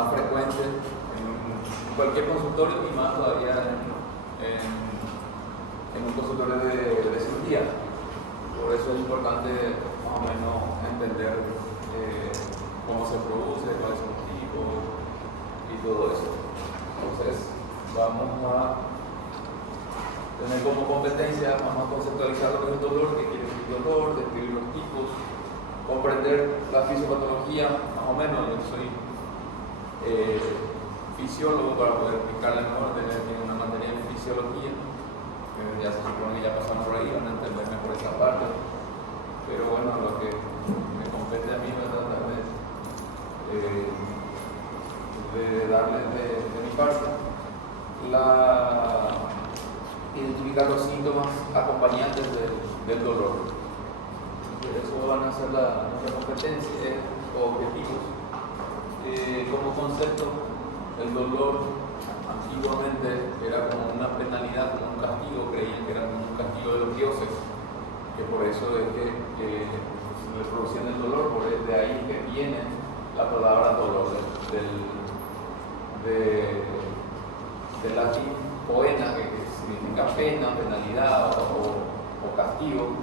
más frecuente en cualquier consultorio y más todavía en un consultorio de cirugía. Por eso es importante más o menos entender cómo se produce, cuáles son los tipos y todo eso. Entonces vamos a tener como competencia, vamos a conceptualizar lo que es el dolor, qué quiere decir dolor, describir los tipos, comprender la fisiopatología, más o menos. Yo soy fisiólogo para poder explicarle mejor, tener una materia en fisiología, ya se supone que ya pasamos por ahí, van a entenderme por esa parte, pero bueno, lo que me compete a mí es tratar de darles de mi parte identificar los síntomas acompañantes del dolor. Eso van a ser nuestra competencia o objetivos. Como concepto, el dolor antiguamente era como una penalidad, como un castigo, creían que era como un castigo de los dioses, que por eso es que le producían el dolor, por de ahí que viene la palabra dolor, del latín poena, que significa pena, penalidad o castigo,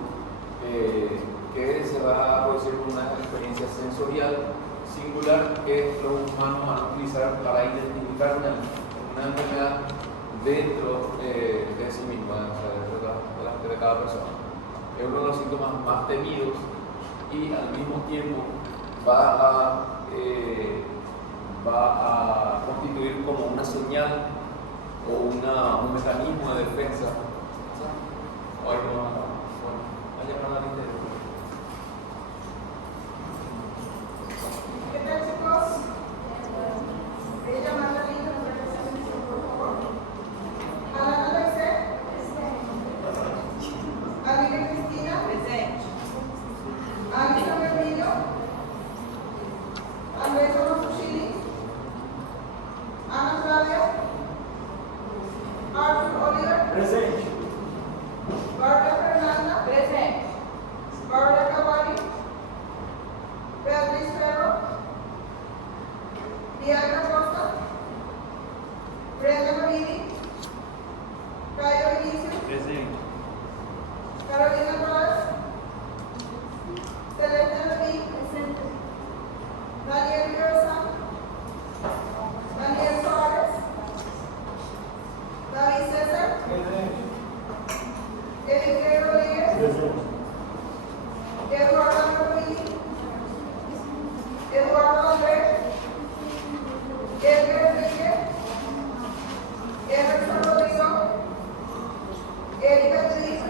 que se va a producir una experiencia sensorial singular que los humanos van a utilizar para identificar una enfermedad dentro de sí misma, o sea, dentro de cada persona. Es uno de los síntomas más temidos y al mismo tiempo va a constituir como una señal o un mecanismo de defensa. Hoy no, bueno, vaya a llamar a la ¿Qué tal, chicos? Voy a llamar a la niña para que se me diga, por favor. Ana Alexé. Amiga Cristina. Presente. Anisa Bermillo. Andrés Fuchini. Ana Flavia. Arthur Oliver. Presente. Bárbara Fernanda. Presente. Bárbara Cavalli. Beatriz Ferro. Diana Costa. Brenda Navini. Cayo Vinicio. Presente. Carolina Torres. Celeste Levy. Presente. Daniel Rosa. Daniel Suárez. David César. Presente. Elige Rodríguez. Presente. Eduardo Rubini. Eduardo Andrés. Edgar Enrique. Emerson Rodrigo. Erika Luis.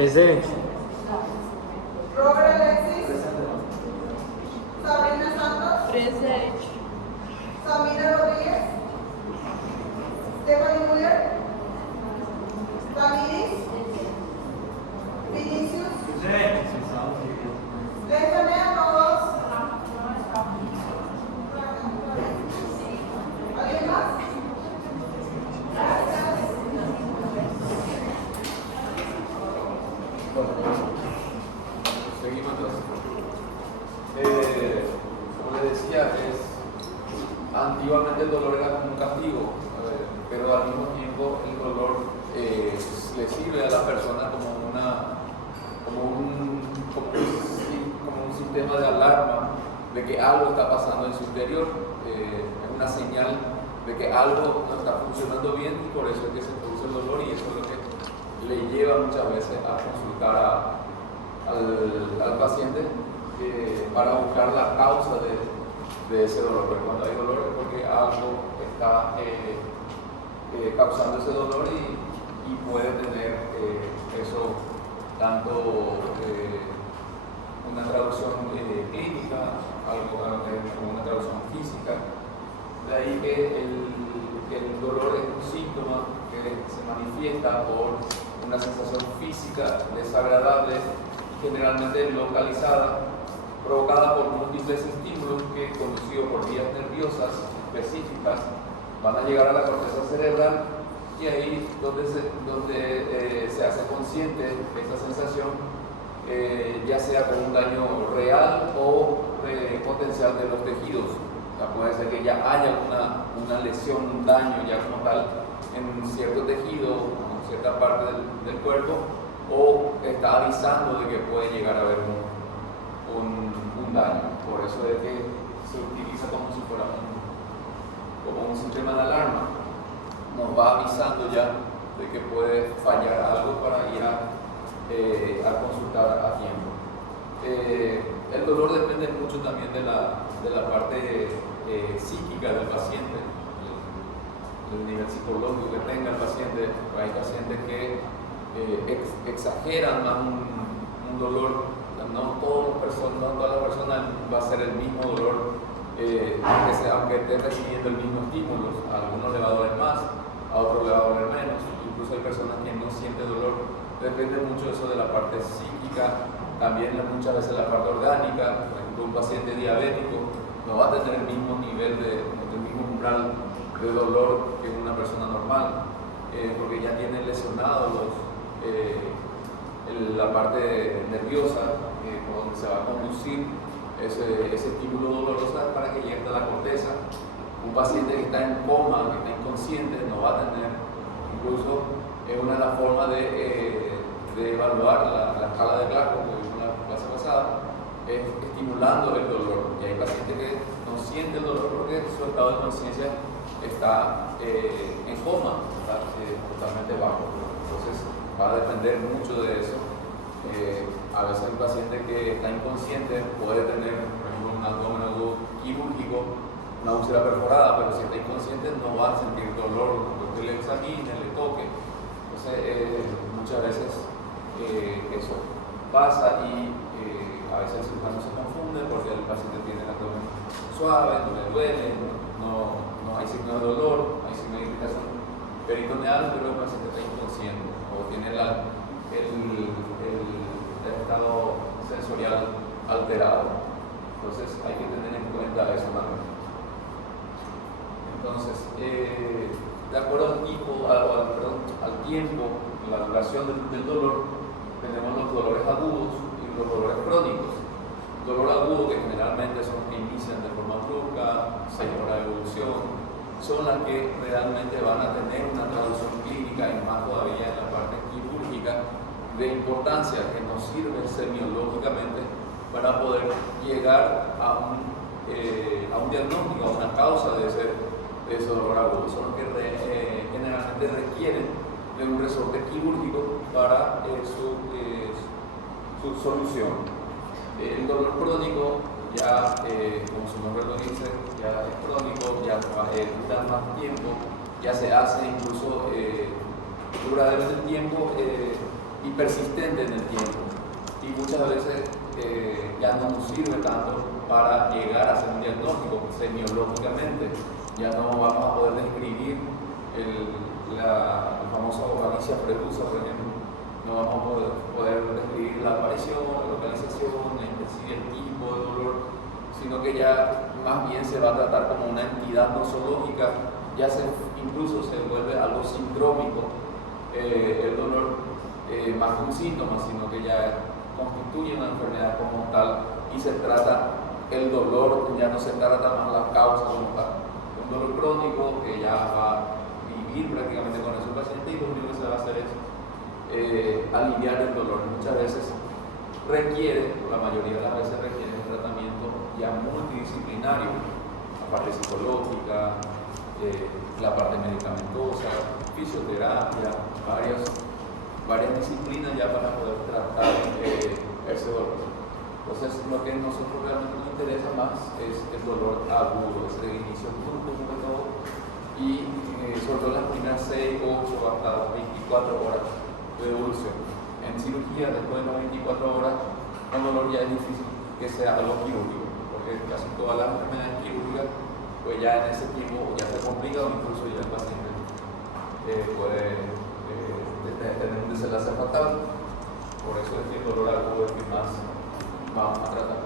Presente. Robert Alexis. Sabrina Santos. Presente. Samira Rodríguez. Stephanie Muller. Tamiris. Vinicius. Benjamín Rodos. ¿Alguien más? Seguimos entonces. Como les decía, antiguamente el dolor era como un castigo, pero al mismo tiempo el dolor le sirve a la persona como un sistema de alarma de que algo está pasando en su interior, es una señal de que algo no está funcionando bien y por eso es que se produce el dolor, y eso es lo que le lleva muchas veces a consultar al paciente para buscar la causa de ese dolor. Pero cuando hay dolor es porque algo está causando ese dolor, y puede tener eso tanto una traducción clínica, como una traducción física. De ahí que el dolor es un síntoma que se manifiesta por una sensación física desagradable, generalmente localizada, provocada por múltiples estímulos que, conducidos por vías nerviosas específicas, van a llegar a la corteza cerebral, y ahí donde se hace consciente esta sensación, ya sea con un daño real o potencial de los tejidos. O sea, puede ser que ya haya una lesión, un daño ya como tal en cierto tejido, en cierta parte del cuerpo, o está avisando de que puede llegar a haber un daño. Por eso es que se utiliza como si fuera como un sistema de alarma. Nos va avisando ya de que puede fallar algo para ir a consultar a tiempo. El dolor depende mucho también de la parte psíquica del paciente, el nivel psicológico que tenga el paciente. Hay pacientes que exageran más un dolor. No todas las personas va a ser el mismo dolor, aunque esté recibiendo el mismo estímulo. A algunos le va a doler más, a otros le va a doler menos. Incluso hay personas que no sienten dolor. Depende mucho eso de la parte psíquica, también muchas veces la parte orgánica. Por ejemplo, un paciente diabético no va a tener el mismo nivel el mismo umbral de dolor que una persona normal, porque ya tiene lesionado la parte nerviosa, donde se va a conducir ese estímulo doloroso para que llegue a la corteza. Un paciente que está en coma, que está inconsciente, no va a tener, incluso una de las formas de evaluar la escala de Glasgow, que vimos la clase pasada, es estimulando el dolor. Y hay pacientes que no sienten el dolor porque su estado de conciencia está en coma, está totalmente bajo. Entonces va a depender mucho de eso. A veces un paciente que está inconsciente puede tener, por ejemplo, un abdomen agudo quirúrgico, una úlcera perforada, pero si está inconsciente no va a sentir dolor cuando usted le examine, le toque. Entonces muchas veces eso pasa, y a veces el cirujano se confunde porque el paciente tiene el abdomen suave, no le duele, no hay signo de dolor, hay signo de irritación peritoneal, pero el paciente está inconsciente o tiene el estado sensorial alterado. Entonces hay que tener en cuenta eso también. Entonces, de acuerdo al tiempo, la duración del dolor, tenemos los dolores agudos y los dolores crónicos. El dolor agudo, que generalmente son los que inician de forma brusca, 6 horas de evolución, son las que realmente van a tener una traducción clínica, y más todavía en la parte quirúrgica, de importancia, que nos sirve semiológicamente para poder llegar a un diagnóstico, a una causa de ese dolor agudo. Son los que generalmente requieren de un resorte quirúrgico para su solución. El dolor crónico, ya como su nombre lo dice, ya es crónico, ya dura más tiempo, ya se hace incluso dura el tiempo y persistente en el tiempo. Y muchas veces ya no nos sirve tanto para llegar a hacer un diagnóstico semiológicamente. Ya no vamos a poder describir la famosa ovaricia prerusa, por ejemplo. No vamos a poder describir la aparición, la localización, el tipo de dolor, sino que ya más bien se va a tratar como una entidad nosológica, incluso se vuelve algo sindrómico el dolor, más que un síntoma, sino que ya constituye una enfermedad como tal y se trata el dolor, ya no se trata más la causa como tal. Un dolor crónico que ya va a vivir prácticamente con ese paciente y lo único que se va a hacer es aliviar el dolor. Muchas veces la mayoría de las veces requiere un tratamiento ya multidisciplinario, la parte psicológica, la parte medicamentosa, fisioterapia, varias disciplinas ya para poder tratar ese dolor. Entonces, lo que a nosotros realmente nos interesa más es el dolor agudo, ese de inicio brusco sobre todo, y sobre todo las primeras 6, 8 hasta 24 horas de evolución. En cirugía, después de las 24 horas, el dolor ya es difícil que sea algo quirúrgico, porque casi todas las enfermedades quirúrgicas, pues ya en ese tiempo ya se complica o incluso ya el paciente puede tener un desenlace fatal. Por eso es que el dolor agudo es el que más vamos a tratar.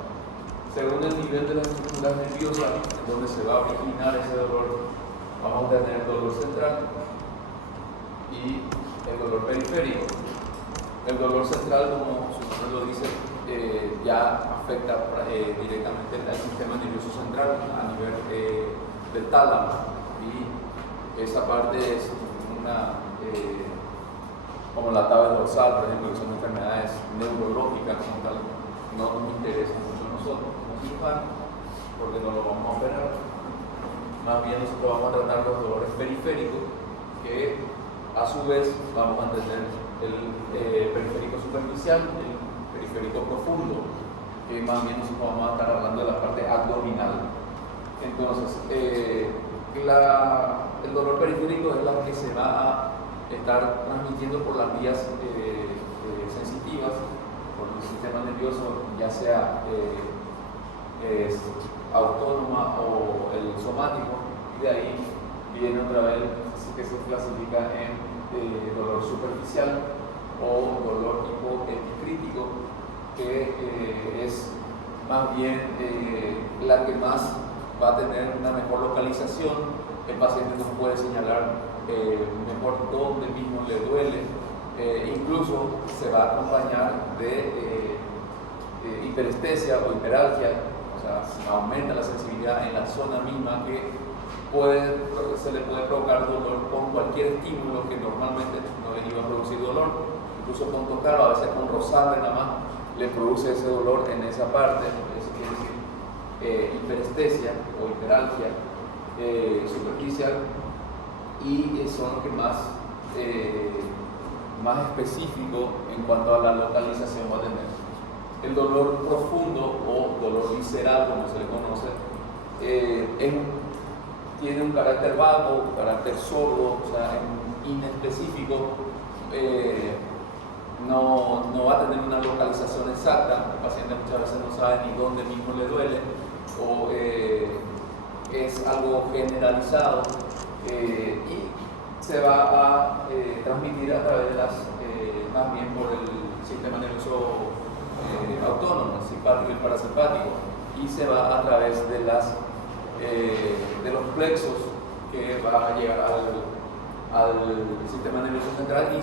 Según el nivel de la estructura nerviosa en donde se va a originar ese dolor, vamos a tener el dolor central y el dolor periférico. El dolor central, como su nombre lo dice, ya afecta directamente al sistema nervioso central a nivel del tálamo, y esa parte es como la tabla dorsal, por ejemplo, que son enfermedades neurológicas como tal, no nos interesan mucho a nosotros como cirujanos, porque no lo vamos a operar. Más bien nosotros vamos a tratar los dolores periféricos, que a su vez vamos a tener el periférico superficial, el periférico profundo, que más bien nosotros vamos a estar hablando de la parte abdominal. Entonces, el dolor periférico es la que se va a estar transmitiendo por las vías sensitivas, por el sistema nervioso, ya sea autónoma o el somático, y de ahí viene otra vez que se clasifica en dolor superficial o dolor tipo epicrítico, que es más bien la que más va a tener una mejor localización. El paciente nos puede señalar mejor dónde mismo le duele, incluso se va a acompañar de hiperestesia o hiperalgia, o sea, aumenta la sensibilidad en la zona misma, que se le puede provocar dolor con cualquier estímulo que normalmente no le iba a producir dolor, incluso con tocar, a veces con rozarle nada más le produce ese dolor en esa parte. Eso quiere decir hiperestesia o hiperalgia superficial, y son los que más específico en cuanto a la localización va a tener. El dolor profundo o dolor visceral, como se le conoce, tiene un carácter vago, un carácter sordo, o sea, inespecífico, no va a tener una localización exacta. El paciente muchas veces no sabe ni dónde mismo le duele, o es algo generalizado, y se va a transmitir a través de más bien por el sistema nervioso autónomo, el simpático y el parasimpático, y se va a través de los plexos, que va a llegar al sistema nervioso central, y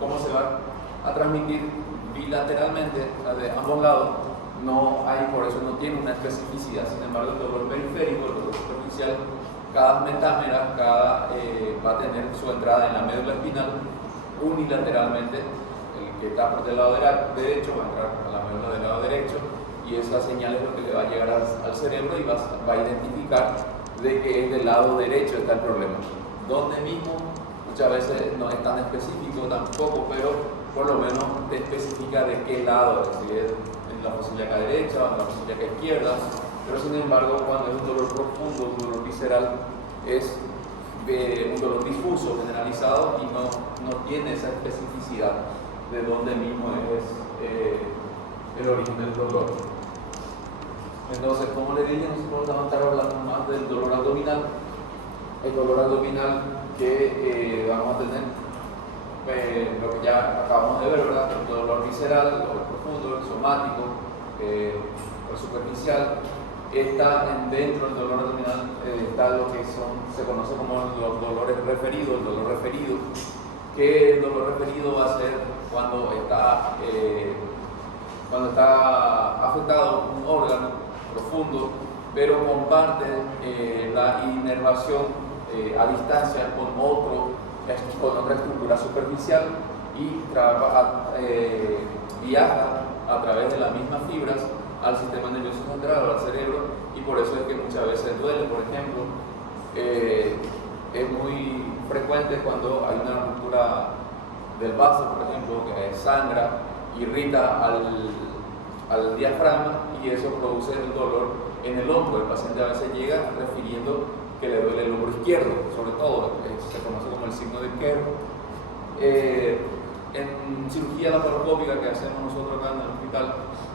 cómo se va a transmitir bilateralmente de ambos lados. Por eso no tiene una especificidad. Sin embargo, el dolor periférico, el dolor superficial, cada metámera va a tener su entrada en la médula espinal unilateralmente. El que está por del lado derecho va a entrar a la médula del lado derecho, y esa señal es lo que le va a llegar al cerebro, y va a identificar de que es del lado derecho está el problema. Donde mismo, muchas veces no es tan específico tampoco, pero por lo menos te especifica de qué lado, si es en la fosa ilíaca derecha o en la fosa ilíaca izquierda. Pero sin embargo, cuando es un dolor profundo, un dolor visceral, es un dolor difuso, generalizado, y no tiene esa especificidad de dónde mismo es el origen del dolor. Entonces, como le dije, nosotros vamos a estar hablando más del dolor abdominal. El dolor abdominal que vamos a tener, lo que ya acabamos de ver, ¿verdad? El dolor visceral, el dolor profundo, el somático, el superficial. Está dentro del dolor abdominal, está lo que se conoce como los dolores referidos, el dolor referido, que el dolor referido va a ser cuando está afectado un órgano profundo, pero comparte la inervación a distancia con otra estructura superficial y viaja a través de las mismas fibras al sistema nervioso central, al cerebro, y por eso es que muchas veces duele. Por ejemplo, es muy frecuente cuando hay una ruptura del vaso, por ejemplo, que sangra, irrita al diafragma, y eso produce el dolor en el hombro. El paciente a veces llega refiriendo que le duele el hombro izquierdo, sobre todo, se conoce como el signo de Kerr. En cirugía laparoscópica que hacemos nosotros acá en el hospital,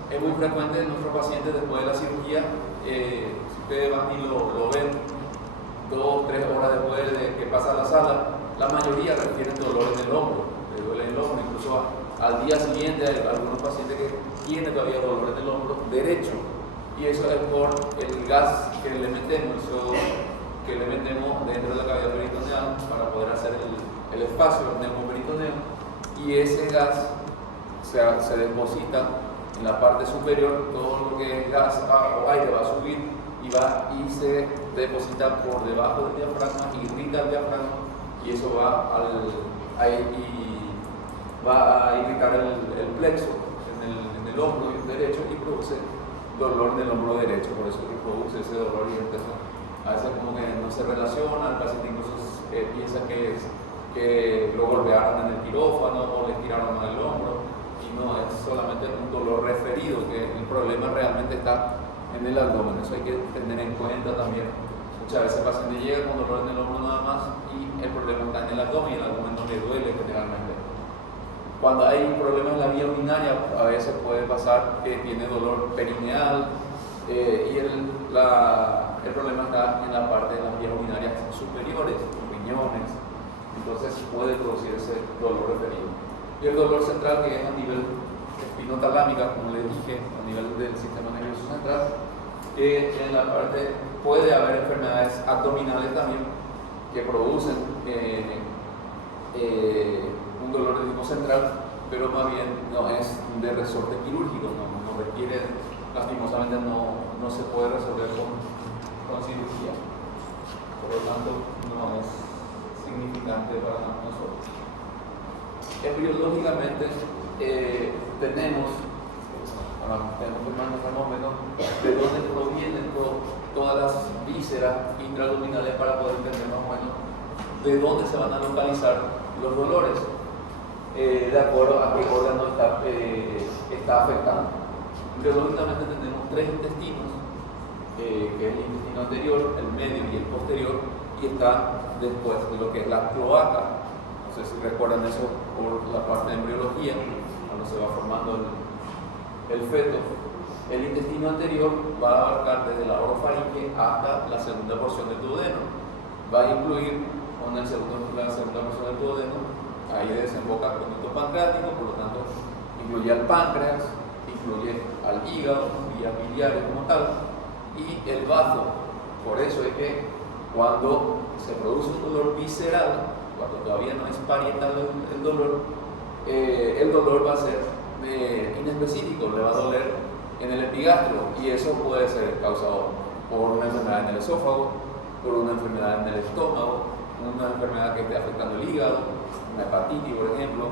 es muy frecuente en nuestros pacientes después de la cirugía, si ustedes van y lo ven 2 o 3 horas después de que pasa a la sala, la mayoría refieren dolor en el hombro, le duele el hombro, incluso al día siguiente hay algunos pacientes que tienen todavía dolor en el hombro derecho, y eso es por el gas que le metemos, dentro de la cavidad peritoneal para poder hacer el espacio, el neumoperitoneum, y ese gas se deposita en la parte superior. Todo lo que es gas o aire va a subir y se deposita por debajo del diafragma, irrita el diafragma, y eso va a irritar el plexo en el hombro derecho y produce dolor en el hombro derecho. Por eso que produce ese dolor, y entonces a veces como que no se relaciona, el paciente incluso piensa que lo golpearon en el quirófano o le tiraron mal el hombro, y no, es solamente un dolor referido, que el problema realmente está en el abdomen. Eso hay que tener en cuenta también. Muchas veces el paciente llega con dolor en el hombro nada más, y el problema está en el abdomen, y el abdomen no le duele generalmente. Cuando hay problemas en la vía urinaria, a veces puede pasar que tiene dolor perineal, y el problema está en la parte de las vías urinarias superiores, riñones. Entonces puede producir ese dolor referido. Y el dolor central, que es a nivel espinotalámica, como les dije, a nivel del sistema nervioso central, que en la parte puede haber enfermedades abdominales también que producen un dolor de tipo central, pero más bien no es de resorte quirúrgico, no requiere, lastimosamente no se puede resolver con cirugía, por lo tanto no es significante para nosotros. Embriológicamente tenemos que manejar más o menos de dónde provienen todas las vísceras intraabdominales para poder entender más o menos de dónde se van a localizar los dolores, de acuerdo a qué órgano está afectando. Embriológicamente tenemos 3 intestinos, que es el intestino anterior, el medio y el posterior, y está después de lo que es la cloaca. No sé si recuerdan eso por la parte de embriología, cuando se va formando el feto. El intestino anterior va a abarcar desde la orofaringe hasta la segunda porción del duodeno. Va a incluir con la segunda porción del duodeno, ahí desemboca el conducto pancreático, por lo tanto incluye al páncreas, incluye al hígado, vías biliares como tal, y el bazo. Por eso es que cuando se produce un dolor visceral, cuando todavía no es parietal el dolor va a ser inespecífico, le va a doler en el epigastrio, y eso puede ser causado por una enfermedad en el esófago, por una enfermedad en el estómago, una enfermedad que esté afectando el hígado, una hepatitis, por ejemplo,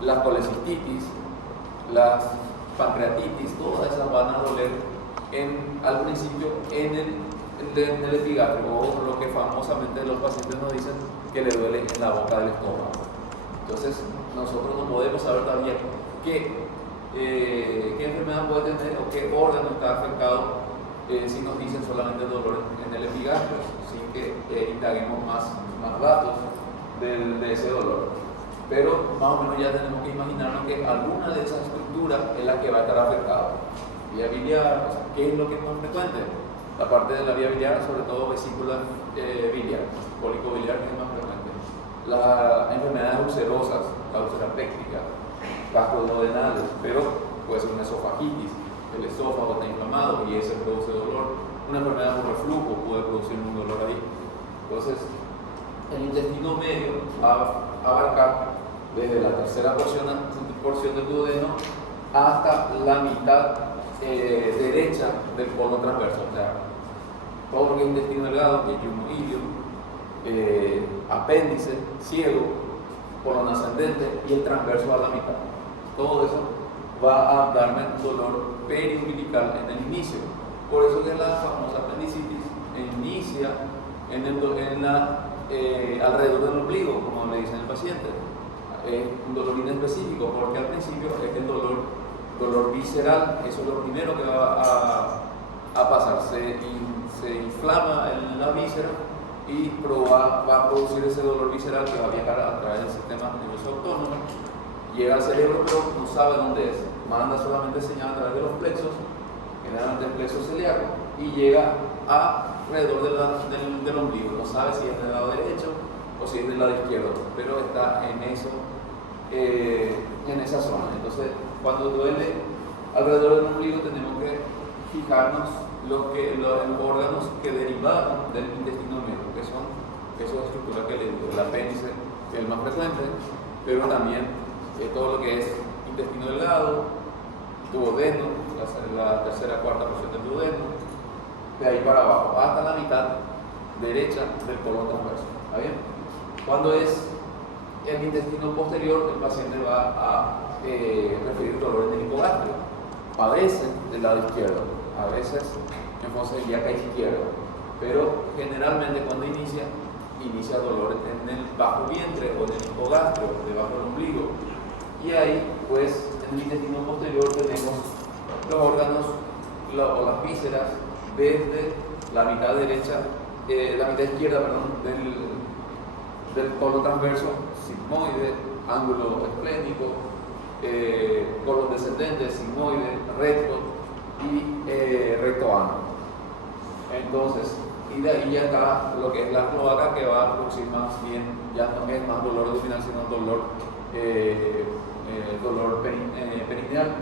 la colecistitis, las pancreatitis, todas esas van a doler al principio en el epigastrio, o lo que famosamente los pacientes nos dicen que le duele en la boca del estómago. Entonces nosotros no podemos saber todavía qué enfermedad puede tener o qué órgano está afectado si nos dicen solamente dolor en el epigastrio. sin que indaguemos más datos de ese dolor. Pero más o menos ya tenemos que imaginarnos que alguna de esas estructuras es la que va a estar afectada. Vía biliar, o sea, ¿qué es lo que es más frecuente? La parte de la vía biliar, sobre todo vesícula biliar, cólico biliar, que es más frecuente. Las enfermedades ulcerosas, la úlcera péptica, gastroduodenales, pero puede ser una esofagitis, el esófago está inflamado y ese produce dolor. Una enfermedad por reflujo puede producir un dolor ahí. Entonces, el intestino medio va a abarcar desde la tercera porción del duodeno hasta la mitad derecha del colon transverso, o sea, todo lo que es intestino delgado, que es yunno ilio, apéndice, ciego, colon ascendente y el transverso a la mitad. Todo eso va a darme dolor periumbilical en el inicio. Por eso que la famosa apendicitis inicia alrededor del ombligo, como le dicen al paciente. Es un dolor inespecífico, porque al principio es el dolor visceral, eso es lo primero que va a pasar. Se inflama en la víscera y va a producir ese dolor visceral que va a viajar a través del sistema nervioso autónomo, llega al cerebro, pero no sabe dónde es. Manda solamente señal a través de los plexos, generalmente el plexo celíaco, y llega alrededor del ombligo. No sabe si es del lado derecho o si es del lado izquierdo, pero está en esa zona. Entonces, cuando duele alrededor del ombligo, tenemos que fijarnos los órganos que derivaron del intestino medio, que son esas estructuras que le digo, el apéndice, que es el más frecuente, pero también todo lo que es intestino delgado, duodeno, la tercera, cuarta porción del duodeno, de ahí para abajo, hasta la mitad derecha del colon transverso. ¿Está bien? Cuando es el intestino posterior, el paciente va a referir dolor en el hipogastrio, a veces del lado izquierdo, a veces en fosa ilíaca izquierda, pero generalmente cuando inicia dolor en el bajo vientre o en el hipogastrio, debajo del ombligo, y ahí pues en el intestino posterior tenemos los órganos o las vísceras desde la mitad derecha, la mitad izquierda, del colon transverso, sigmoide, ángulo esplénico, colon descendente, sigmoide, recto y recto ano. Entonces, y de ahí ya está lo que es la cloaca, que va a producir más bien, ya no es más dolor abdominal, sino dolor perineal,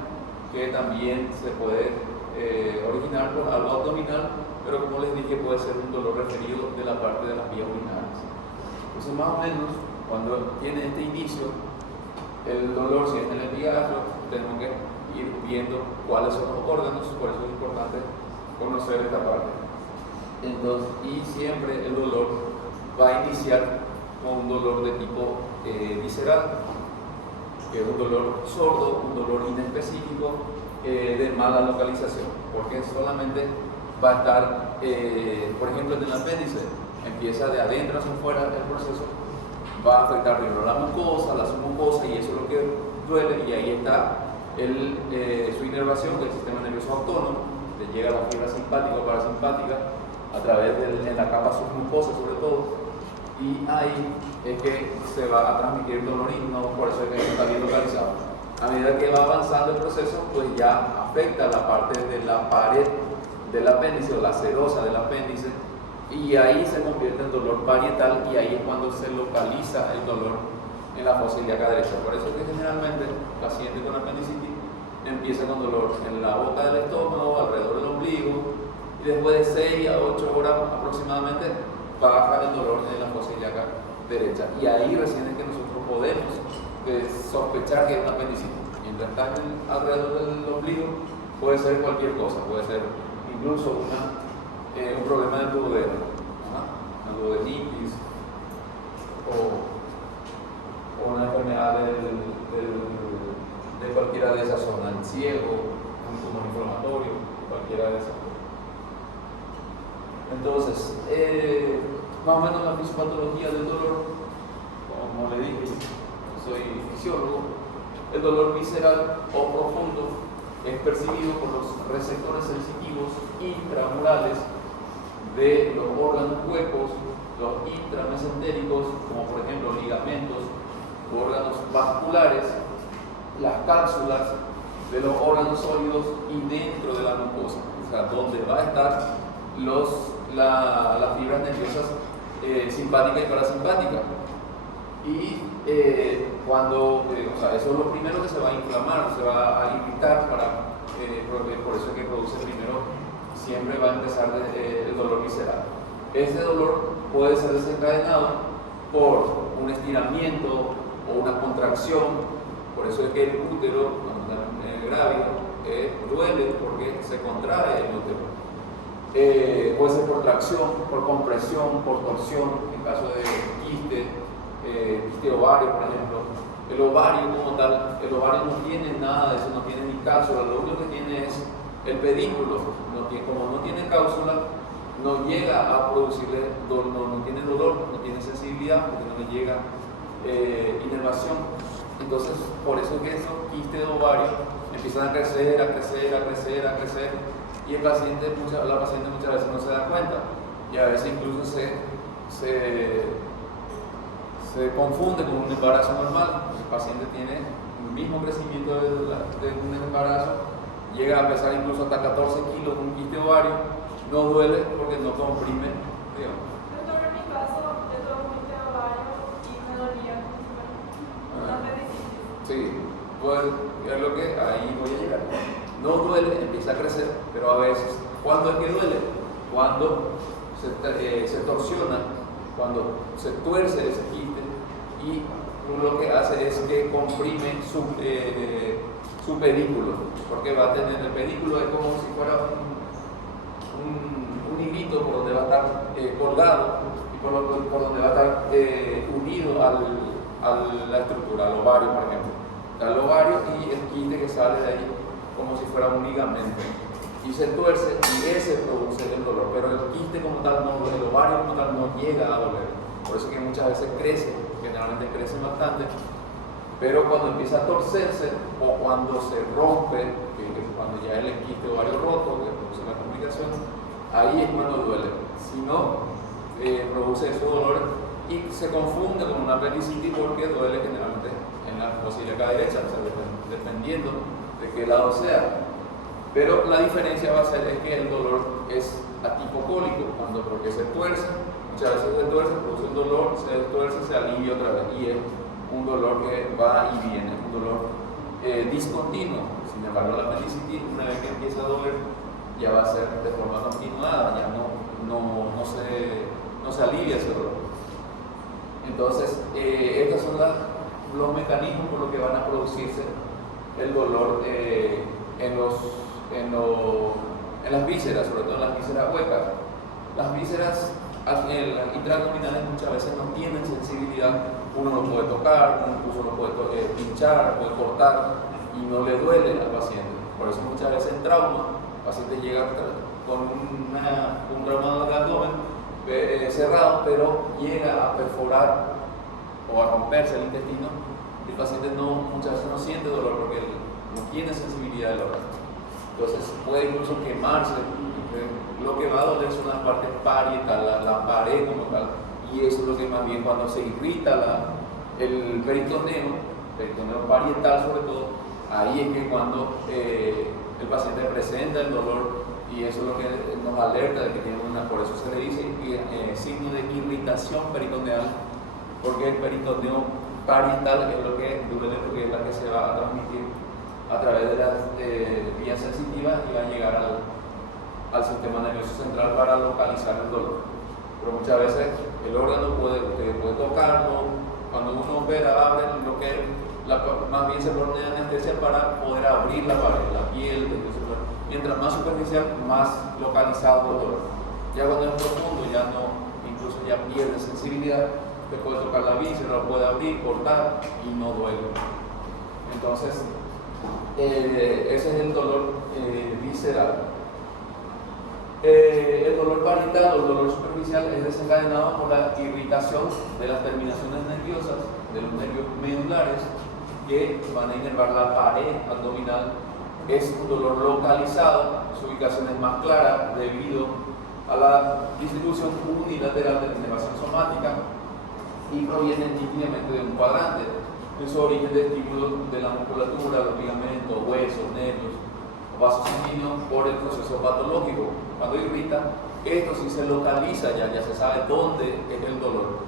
que también se puede originar por algo abdominal, pero como les dije, puede ser un dolor referido de la parte de las vías urinarias. Entonces, más o menos, cuando tiene este inicio, el dolor, si es en el epigastrio, tenemos que ir viendo cuáles son los órganos, por eso es importante conocer esta parte. Entonces, y siempre el dolor va a iniciar con un dolor de tipo visceral, que es un dolor sordo, un dolor inespecífico, de mala localización, porque solamente va a estar, por ejemplo, en el apéndice, empieza de adentro hacia afuera el proceso, va a afectar primero la mucosa, la submucosa, y eso es lo que duele, y ahí está su inervación del sistema nervioso autónomo, le llega la fibra simpática o parasimpática a través de la capa submucosa sobre todo, y ahí es que se va a transmitir el dolor, y no por eso es que está bien localizado. A medida que va avanzando el proceso, pues ya afecta la parte de la pared del apéndice o la serosa del apéndice, y ahí se convierte en dolor parietal, y ahí es cuando se localiza el dolor en la fosa ilíaca derecha. Por eso es que generalmente el paciente con apendicitis empieza con dolor en la boca del estómago, alrededor del ombligo, y después de 6 a 8 horas aproximadamente baja el dolor en la fosa ilíaca derecha, y ahí recién es que nosotros podemos sospechar que es una apendicitis. Mientras está alrededor del ombligo, puede ser cualquier cosa, puede ser incluso un problema del duodeno, una duodenitis, o una enfermedad de cualquiera de esas zonas, el ciego, un tumor inflamatorio, cualquiera de esas. Entonces, más o menos la fisiopatología del dolor, como le dije, soy fisiólogo, el dolor visceral o profundo es percibido por los receptores sensitivos intramurales de los órganos huecos, los intramesentéricos, como por ejemplo ligamentos, órganos vasculares, las cápsulas de los órganos sólidos y dentro de la mucosa, o sea, donde va a estar las fibras nerviosas simpáticas y parasimpáticas. Y o sea, eso es lo primero que se va a inflamar, se va a irritar, por eso es que produce primero, siempre va a empezar el dolor visceral. Ese dolor puede ser desencadenado por un estiramiento o una contracción, por eso es que el útero, cuando está grávido, duele porque se contrae el útero. Puede ser por tracción, por compresión, por torsión, en caso de quiste ovario, por ejemplo. El ovario como tal, el ovario no tiene nada de eso, no tiene ni cápsula, lo único que tiene es el pedículo. Como no tiene cápsula, no llega a producirle dolor, no tiene dolor, no tiene sensibilidad, porque no le llega inervación. Entonces, por eso es que esos quistes de ovario empiezan a crecer, y la paciente muchas veces no se da cuenta, y a veces incluso se confunde con un embarazo normal. El paciente tiene el mismo crecimiento de un embarazo, llega a pesar incluso hasta 14 kilos un quiste ovario, no duele porque no comprime, digamos. Doctor, en mi caso, yo tuve un quiste ovario y me dolía como una apendicitis. Sí, pues es lo que ahí voy a llegar. No duele, empieza a crecer, pero a veces, ¿cuándo es que duele? Cuando se torsiona, cuando se tuerce ese quiste, y lo que hace es que comprime su pedículo, porque va a tener el pedículo, es como si fuera un hilito por donde va a estar colgado y por donde va a estar unido a la estructura, al ovario, por ejemplo. Está el ovario y el quiste que sale de ahí como si fuera un ligamento, y se tuerce, y ese produce el dolor, pero el quiste como tal, el ovario como tal no llega a doler. Por eso que muchas veces crece, generalmente crece bastante, pero cuando empieza a torcerse o cuando se rompe, cuando ya el quiste ovario roto, que produce la complicación, ahí es cuando duele. Si no, produce esos dolores y se confunde con una apendicitis porque duele generalmente en la fosílica derecha, o sea, dependiendo de qué lado sea. Pero la diferencia va a ser que el dolor es atipocólico, porque se tuerce, muchas veces se tuerce, produce un dolor, se tuerce, se alivia otra vez, y es un dolor que va y viene, un dolor discontinuo. Sin embargo, la apendicitis, una vez que empieza a doler, ya va a ser de forma continuada, ya no se alivia ese dolor. Entonces, estos son los mecanismos por los que van a producirse el dolor en las vísceras, sobre todo en las vísceras huecas. Las vísceras intraabdominales muchas veces no tienen sensibilidad, uno lo puede tocar, uno incluso lo puede pinchar, puede cortar y no le duele al paciente. Por eso muchas veces en trauma, el paciente llega con un trauma del abdomen cerrado, pero llega a perforar o a romperse el intestino, y el paciente muchas veces no siente dolor porque no tiene sensibilidad del órgano. Entonces puede incluso quemarse. Lo que va a doler son las partes parietales, la pared como tal, y eso es lo que más bien cuando se irrita el peritoneo parietal sobre todo, ahí es que cuando el paciente presenta el dolor, y eso es lo que nos alerta de que tiene por eso se le dice signo de irritación peritoneal, porque el peritoneo parietal es lo que duele, porque es la que se va a transmitir a través de las vías sensitivas y va a llegar al sistema nervioso central para localizar el dolor. Pero muchas veces el órgano puede tocarlo, cuando uno opera, abre más bien se pone anestesia para poder abrir la pared, la piel, mientras más superficial, más localizado el dolor. Ya cuando es profundo, incluso ya pierde sensibilidad, usted puede tocar la víscera, lo puede abrir, cortar y no duele. Entonces, ese es el dolor visceral. El dolor parietal o el dolor superficial es desencadenado por la irritación de las terminaciones nerviosas, de los nervios medulares, que van a inervar la pared abdominal. Es un dolor localizado, su ubicación es más clara debido a la distribución unilateral de la inervación somática y provienen nítidamente de un cuadrante. En su origen de estímulos de la musculatura, los ligamentos, huesos, nervios o vasos sanguíneos por el proceso patológico. Cuando irrita, esto sí se localiza, ya se sabe dónde es el dolor,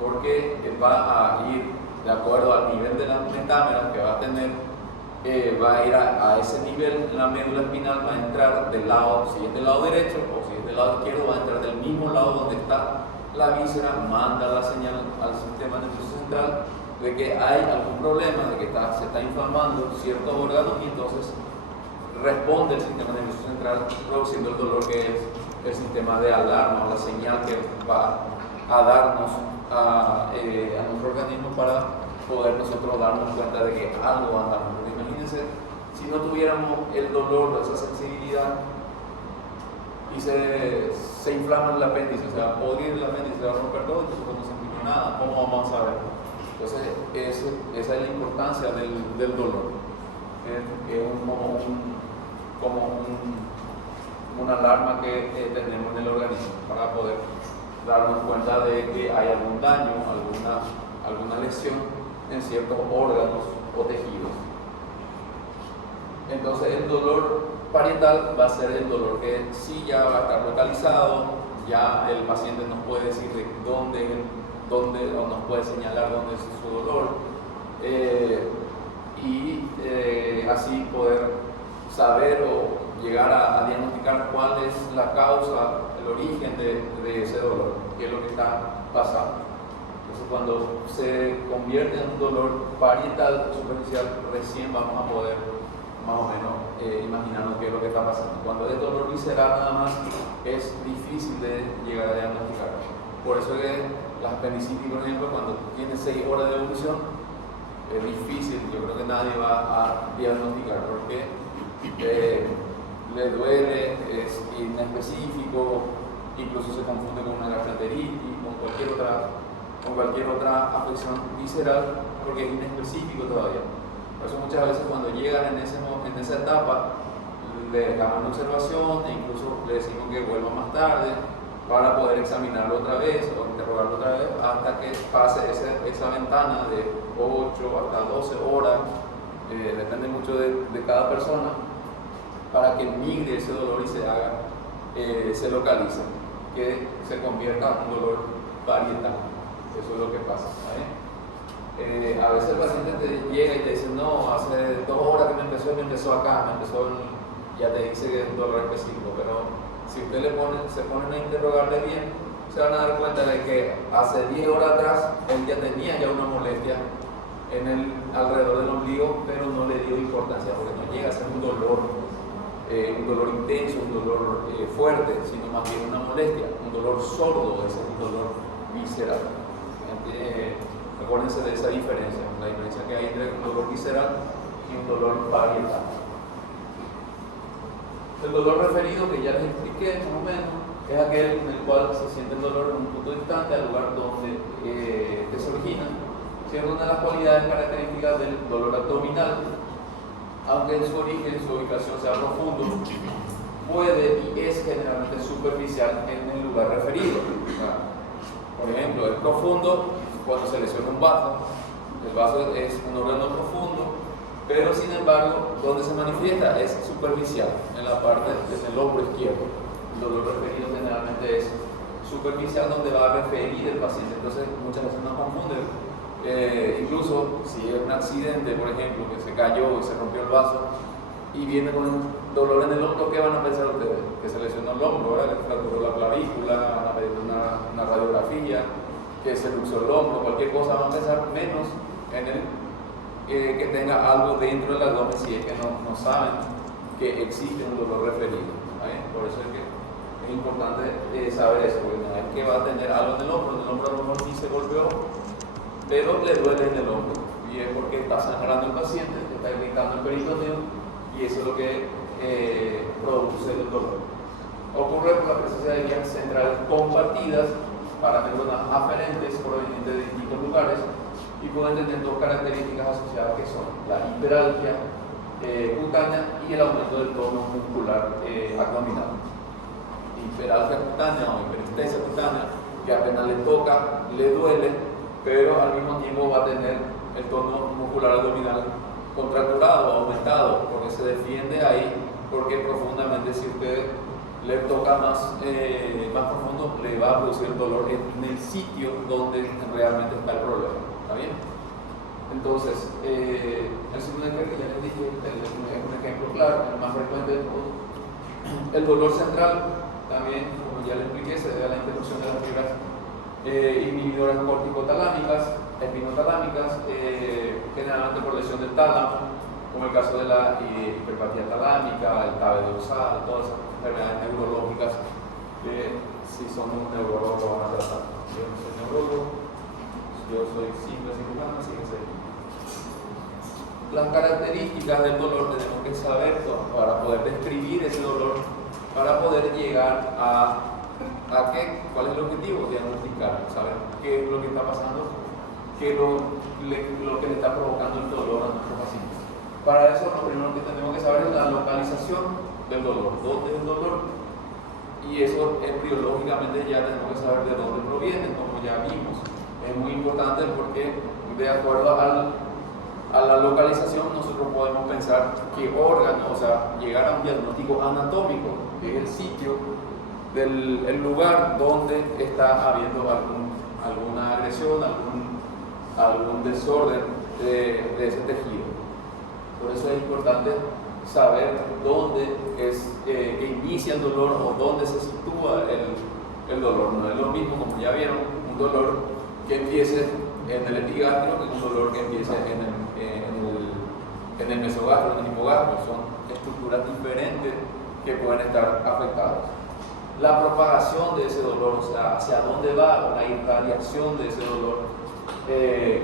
porque va a ir de acuerdo al nivel de la metámera que va a tener, va a ir a ese nivel. La médula espinal va a entrar del lado, si es del lado derecho o si es del lado izquierdo, va a entrar del mismo lado donde está la víscera, manda la señal al sistema nervioso central de que hay algún problema, de que se está inflamando cierto órgano, y entonces responde el sistema nervioso central produciendo el dolor, que es el sistema de alarma o la señal que va a darnos a nuestro organismo para poder nosotros darnos cuenta de que algo anda mal. Porque imagínense, si no tuviéramos el dolor o esa sensibilidad y se inflama el apéndice, se va a podrir el apéndice, se va a romper todo, entonces no sentimos nada, ¿cómo vamos a saber? Entonces esa es la importancia del dolor, que es como una alarma que tenemos en el organismo para poder darnos cuenta de que hay algún daño, alguna lesión en ciertos órganos o tejidos. Entonces el dolor parietal va a ser el dolor que sí ya va a estar localizado, ya el paciente nos puede decir de dónde o nos puede señalar dónde es su dolor, y así poder saber o llegar a diagnosticar cuál es la causa, el origen de ese dolor, qué es lo que está pasando. Entonces, cuando se convierte en un dolor parietal superficial, recién vamos a poder más o menos imaginarnos qué es lo que está pasando. Cuando es dolor visceral nada más, es difícil de llegar a diagnosticar. Por eso es que las apendicitis, por ejemplo, cuando tiene 6 horas de evolución, es difícil, yo creo que nadie va a diagnosticar, porque le duele, es inespecífico, incluso se confunde con una gastroenteritis, con cualquier otra afección visceral, porque es inespecífico todavía. Por eso muchas veces cuando llegan en esa etapa, le dejamos una observación e incluso le decimos que vuelva más tarde para poder examinarlo otra vez o interrogarlo otra vez hasta que pase esa ventana de 8 hasta 12 horas, depende mucho de cada persona, para que migre ese dolor y se localice, que se convierta en un dolor parietal. Eso es lo que pasa. A veces el paciente te llega y te dice, no, hace 2 horas que me empezó acá, ya te dice que es un dolor específico, pero si usted se ponen a interrogarle bien, se van a dar cuenta de que hace 10 horas atrás él ya tenía una molestia alrededor del ombligo, pero no le dio importancia, porque no llega a ser un dolor intenso, un dolor fuerte, sino más bien una molestia, un dolor sordo, ese es un dolor visceral. Acuérdense de esa diferencia, la diferencia que hay entre un dolor visceral y un dolor parietal. El dolor referido, que ya les expliqué más o menos, es aquel en el cual se siente el dolor en un punto distante al lugar donde se origina, siendo una de las cualidades características del dolor abdominal, aunque en su origen, su ubicación sea profundo, puede y es generalmente superficial en el lugar referido. Por ejemplo, es profundo cuando se lesiona un vaso. El vaso es un órgano profundo, pero sin embargo, donde se manifiesta es superficial, en la parte del hombro izquierdo. El dolor referido generalmente es superficial, donde va a referir el paciente. Entonces, muchas veces nos confunden. Incluso si es un accidente, por ejemplo, que se cayó y se rompió el vaso y viene con un dolor en el hombro, ¿qué van a pensar ustedes? Que se lesionó el hombro, ¿verdad? Que se fracturó la clavícula, van a pedir una radiografía, que se luxó el hombro, cualquier cosa van a pensar, menos en el que tenga algo dentro del abdomen, si es que no saben que existe un dolor referido. Por eso es que es importante saber eso, porque no es que va a tener algo en el hombro a lo mejor ni se golpeó, pero le duele en el hombro, y es porque está sangrando el paciente, está irritando el peritoneo, y eso es lo que produce el dolor. Ocurre por la presencia de vías centrales compartidas para neuronas aferentes provenientes de distintos lugares, y pueden tener 2 características asociadas, que son la hiperalgia cutánea y el aumento del tono muscular abdominal. hiperalgia cutánea o hiperestesia cutánea, que apenas le toca, le duele, pero al mismo tiempo va a tener el tono muscular abdominal contracturado, aumentado, porque se defiende ahí, porque profundamente si usted le toca más profundo, le va a producir el dolor en el sitio donde realmente está el problema. ¿Está bien? Entonces, el síndrome de Kerr, que ya les dije, es un ejemplo claro, el más frecuente de todos. El dolor central, también, como ya les expliqué, se debe a la interrupción de las fibras inhibidoras corticotalámicas, espinotalámicas, generalmente por lesión del tálamo, como el caso de la hiperpatía talámica, el TABE dorsal, todas esas enfermedades neurológicas que si son un neurólogo van a tratar. Yo no soy neurólogo, yo soy simple cirujano, así que sé. Las características del dolor tenemos que saber para poder describir ese dolor, para poder llegar a qué, cuál es el objetivo, diagnosticar, saber qué es lo que está pasando, qué es lo que le está provocando el dolor a nuestro paciente. Para eso lo primero que tenemos que saber es la localización del dolor, dónde es el dolor, y eso embriológicamente ya tenemos que saber de dónde proviene, como ya vimos. Es muy importante porque de acuerdo a la localización nosotros podemos pensar qué órgano, o sea, llegar a un diagnóstico anatómico, que es el sitio el lugar donde está habiendo alguna agresión, algún desorden de ese tejido. Por eso es importante saber dónde es que inicia el dolor o dónde se sitúa el dolor. No es lo mismo, como ya vieron, un dolor que empiece en el epigastrio que un dolor que empiece en el mesogastrio, en el hipogastrio. Son estructuras diferentes que pueden estar afectadas. La propagación de ese dolor, o sea, hacia dónde va la irradiación de ese dolor,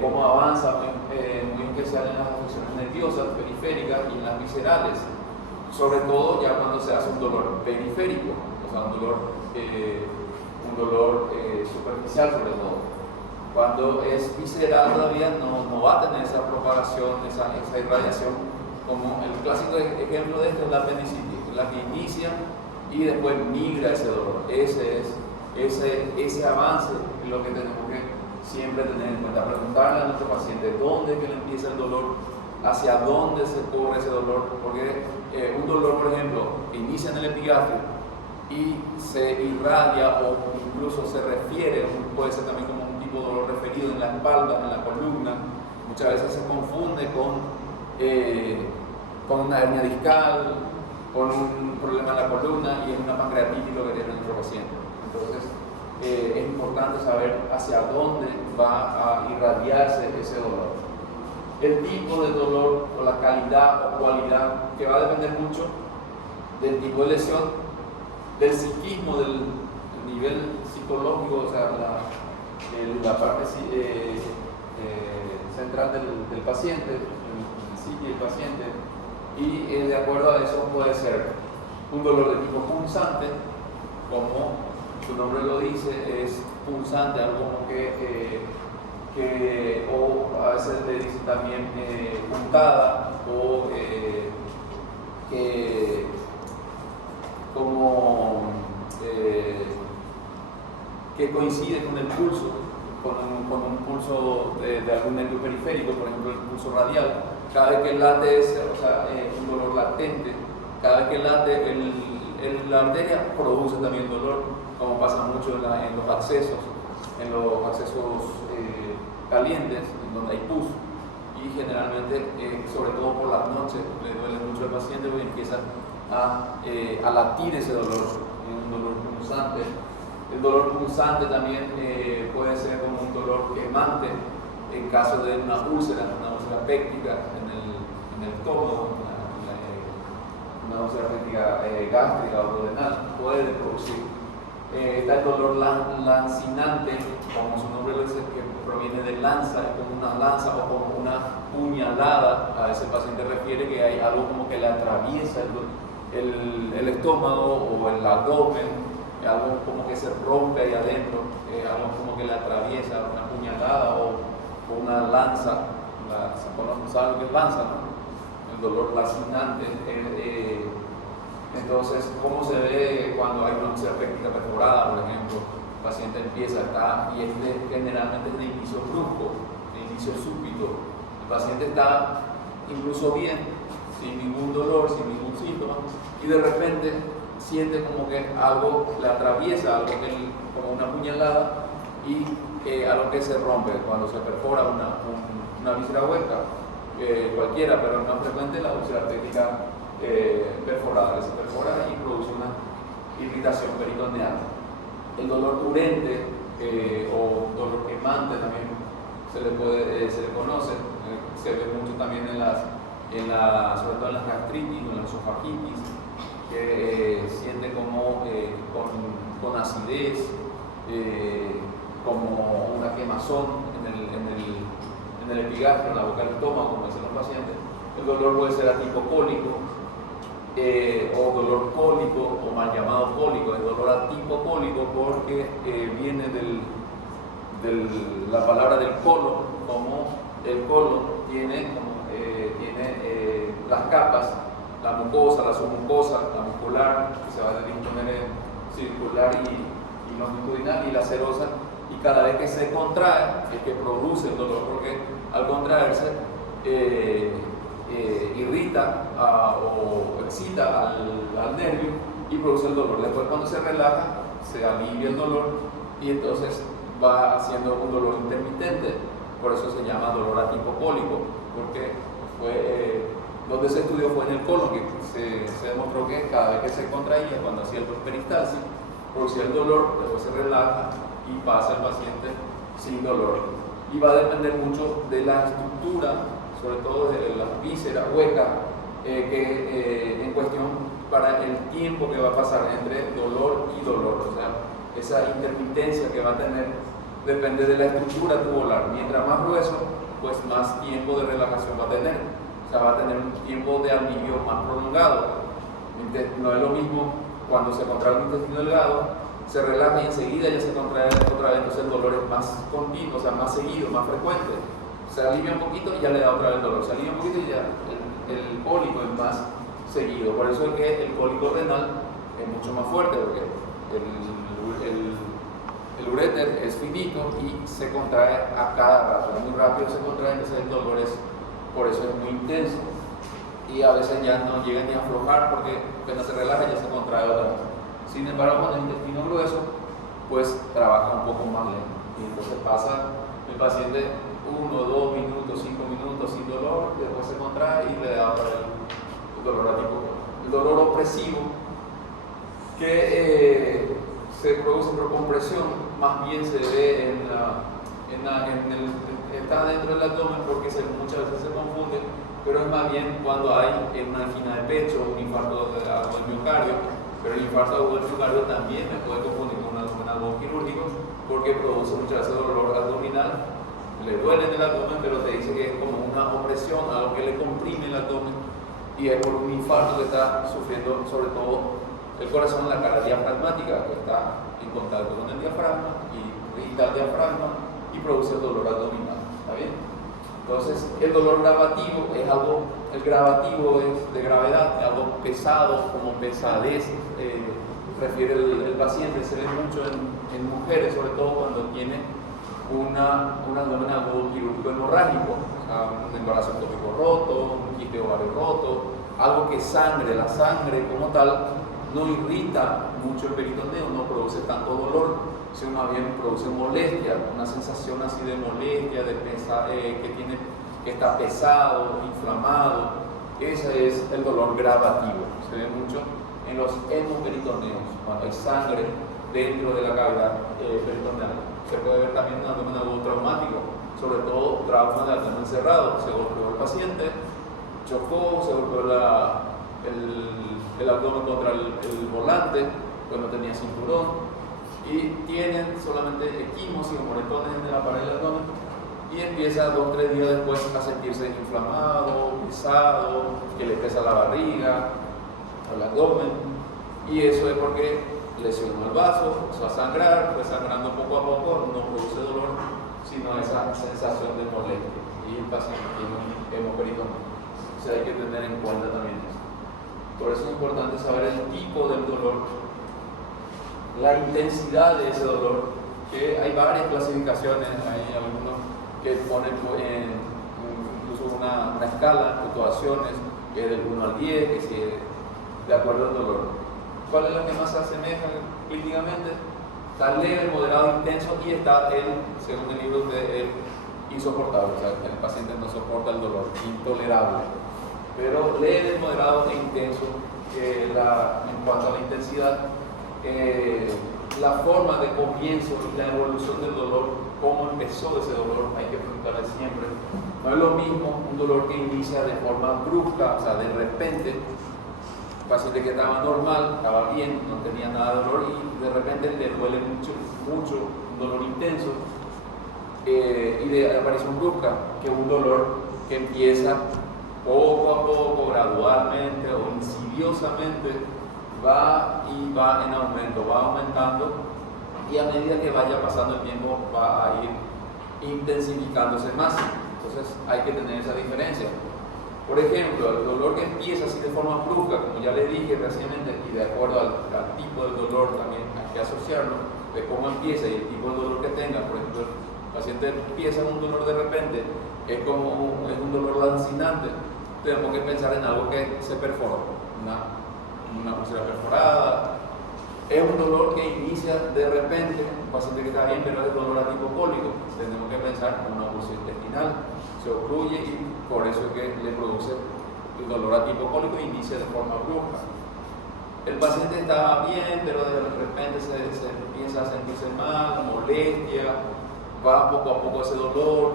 cómo avanza, muy especial en las afecciones nerviosas, periféricas y en las viscerales, sobre todo ya cuando se hace un dolor periférico, o sea, un dolor superficial sobre todo. Cuando es visceral todavía no va a tener esa propagación, esa irradiación, como el clásico ejemplo de esto es la apendicitis, la que inicia y después migra ese dolor. Ese avance es lo que tenemos que siempre tener en cuenta, preguntarle a nuestro paciente dónde es que le empieza el dolor, hacia dónde se corre ese dolor, porque un dolor, por ejemplo, que inicia en el epigastrio y se irradia o incluso se refiere, puede ser también como un tipo de dolor referido en la espalda, en la columna, muchas veces se confunde con una hernia discal, con un problema en la columna y es una pancreatitis lo que tiene nuestro paciente. Entonces, es importante saber hacia dónde va a irradiarse ese dolor. El tipo de dolor o la calidad o cualidad que va a depender mucho del tipo de lesión, del psiquismo, del nivel psicológico, o sea, la parte central del paciente, el psique del paciente, y de acuerdo a eso puede ser un dolor de tipo punzante, como su nombre lo dice, es punzante, algo como o a veces le dicen también puntada, o que coincide con el pulso, con un pulso de algún nervio periférico, por ejemplo el pulso radial. Cada vez que late es un dolor latente, cada vez que late la arteria produce también dolor, como pasa mucho en los accesos calientes, en donde hay pus, y generalmente, sobre todo por las noches, le duele mucho al paciente porque empieza a latir ese dolor, un dolor punzante. El dolor punzante también puede ser como un dolor quemante en caso de una úlcera péptica en el estómago, una úlcera péptica gástrica o duodenal, puede producir. Está el dolor lancinante, como su nombre lo dice, que proviene de lanza, es como una lanza o como una puñalada. A veces el paciente refiere que hay algo como que le atraviesa el estómago o el abdomen, algo como que se rompe ahí adentro, algo como que le atraviesa, una puñalada o una lanza. ¿Sabe lo que es lanza, no? El dolor lancinante. Entonces, ¿cómo se ve cuando hay una úlcera péptica perforada, por ejemplo? El paciente empieza y generalmente es de inicio brusco, de inicio súbito. El paciente está incluso bien, sin ningún dolor, sin ningún síntoma, y de repente siente como que algo le atraviesa, algo como una puñalada, y algo que se rompe cuando se perfora una víscera hueca, cualquiera, pero no frecuente, la úlcera péptica perforada, que se perfora y produce una irritación peritoneal. El dolor urente o dolor quemante también se le conoce, se ve mucho también sobre todo en las gastritis o en la esofagitis, que siente como con acidez, como una quemazón en el epigastrio, en la boca del estómago, como dicen los pacientes. El dolor puede ser a tipo cólico, o dolor cólico, o mal llamado cólico. El dolor a tipo cólico porque viene de la palabra del colon, como el colon tiene las capas, la mucosa, la submucosa, la muscular, que se va a disponer en circular y longitudinal, y la serosa, y cada vez que se contrae es que produce el dolor, porque al contraerse irrita o excita al nervio y produce el dolor. Después, cuando se relaja, se alivia el dolor y entonces va haciendo un dolor intermitente. Por eso se llama dolor atipocólico, porque donde se estudió fue en el colon, que se demostró que cada vez que se contraía, cuando hacía el peristalsis, producía el dolor, después se relaja y pasa el paciente sin dolor. Y va a depender mucho de la estructura, sobre todo de la víscera hueca, en cuestión para el tiempo que va a pasar entre dolor y dolor. O sea, esa intermitencia que va a tener depende de la estructura tubular. Mientras más grueso, pues más tiempo de relajación va a tener. O sea, va a tener un tiempo de alivio más prolongado. No es lo mismo cuando se contrae un intestino delgado, se relaja y enseguida ya se contrae otra vez, entonces el dolor es más continuo, o sea, más seguido, más frecuente. Se alivia un poquito y ya le da otra vez el dolor. Se alivia un poquito y ya el cólico es más seguido. Por eso es que el cólico renal es mucho más fuerte, porque el uréter es finito y se contrae a cada rato. Muy rápido se contrae, entonces el dolor por eso es muy intenso. Y a veces ya no llega ni a aflojar porque cuando se relaja ya se contrae otra vez. Sin embargo, con el intestino grueso, pues trabaja un poco más lento. Y entonces pasa el paciente 1, 2 minutos, 5 minutos sin dolor, después se contrae y le da otra vez el dolor atípico. El dolor opresivo, que se produce por compresión, más bien se ve está dentro del abdomen porque muchas veces se confunde, pero es más bien cuando hay una angina de pecho, un infarto del miocardio. Pero el infarto agudo del miocardio también me puede confundir con un abdomen quirúrgico, porque produce muchas veces dolor abdominal. Le duele en el abdomen, pero te dice que es como una opresión, algo que le comprime el abdomen, y es por un infarto que está sufriendo, sobre todo el corazón, la cara diafragmática, que está en contacto con el diafragma y irrita el diafragma y produce el dolor abdominal. ¿Está bien? Entonces, el dolor gravativo es algo, el gravativo es de gravedad, es algo pesado, como pesadez, refiere el paciente. Se ve mucho en mujeres, sobre todo cuando tiene un abdomen agudo quirúrgico hemorrágico, o sea, un embarazo ectópico roto, un quiste ovario roto, algo que sangre. La sangre como tal no irrita mucho el peritoneo, no produce tanto dolor, sino más bien produce molestia, una sensación así de molestia, que está pesado, inflamado. Ese es el dolor gravativo. Se ve mucho en los hemoperitoneos, cuando hay sangre dentro de la cavidad peritoneal. Se puede ver también en un abdomen agudo traumático, sobre todo trauma de abdomen cerrado. Se golpeó el paciente, chocó, se golpeó el abdomen contra el volante, pues no tenía cinturón, y tienen solamente equimosis o moretones en la pared del abdomen, y empieza 2 o 3 días después a sentirse inflamado, pesado, que le pesa la barriga, el abdomen, y eso es porque lesionó el vaso, empezó a sangrar, fue sangrando poco a poco, no produce dolor, sino esa sensación de molestia, y el paciente tiene un hemoperitoneo. O sea, hay que tener en cuenta también eso. Por eso es importante saber el tipo del dolor, la intensidad de ese dolor, que hay varias clasificaciones, hay algunos que ponen incluso una escala, puntuaciones, que es del 1 al 10, que si es de acuerdo al dolor. ¿Cuál es la que más se asemeja clínicamente? Está leve, moderado, intenso, y está según el libro, insoportable. O sea, el paciente no soporta el dolor, intolerable. Pero leve, moderado e intenso, en cuanto a la intensidad, la forma de comienzo y la evolución del dolor, cómo empezó ese dolor, hay que preguntarle siempre. No es lo mismo un dolor que inicia de forma brusca, o sea, de repente. Un paciente que estaba normal, estaba bien, no tenía nada de dolor y de repente le duele mucho, un dolor intenso y de aparición brusca, que un dolor que empieza poco a poco, gradualmente o insidiosamente, va en aumento, va aumentando y a medida que vaya pasando el tiempo va a ir intensificándose más. Entonces hay que tener esa diferencia. Por ejemplo, el dolor que empieza así de forma brusca, como ya les dije recientemente, y de acuerdo al tipo del dolor también hay que asociarlo, de cómo empieza y el tipo de dolor que tenga. Por ejemplo, el paciente empieza un dolor de repente, es un dolor lancinante, tenemos que pensar en algo que se perfora, una úlcera perforada. Es un dolor que inicia de repente, un paciente que está bien, pero es dolor a tipo cólico, tenemos que pensar en una úlcera intestinal, se ocluye y por eso es que le produce el dolor a tipo cólico e inicia de forma brusca. El paciente estaba bien, pero de repente se empieza a sentirse mal, molestia, va poco a poco ese dolor,